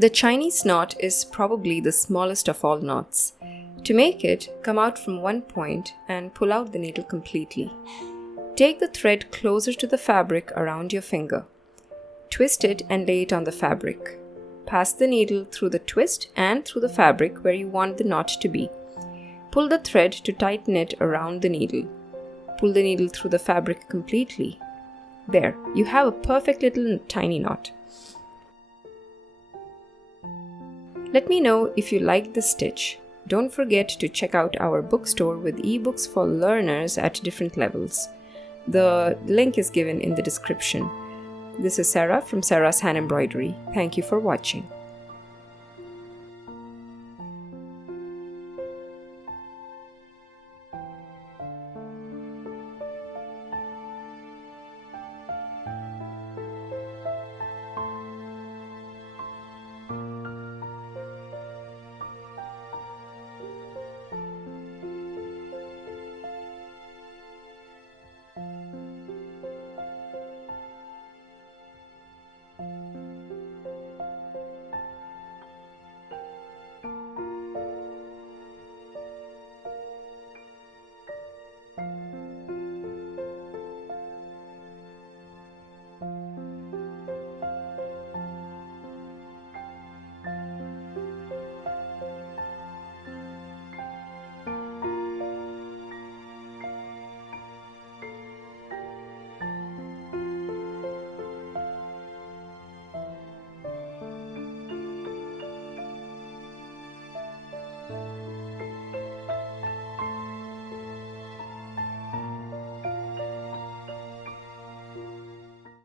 The Chinese knot is probably the smallest of all knots. To make it, come out from one point and pull out the needle completely. Take the thread closer to the fabric around your finger. Twist it and lay it on the fabric. Pass the needle through the twist and through the fabric where you want the knot to be. Pull the thread to tighten it around the needle. Pull the needle through the fabric completely. There, you have a perfect little tiny knot. Let me know if you liked this stitch. Don't forget to check out our bookstore with ebooks for learners at different levels. The link is given in the description. This is Sarah from Sarah's Hand Embroidery. Thank you for watching.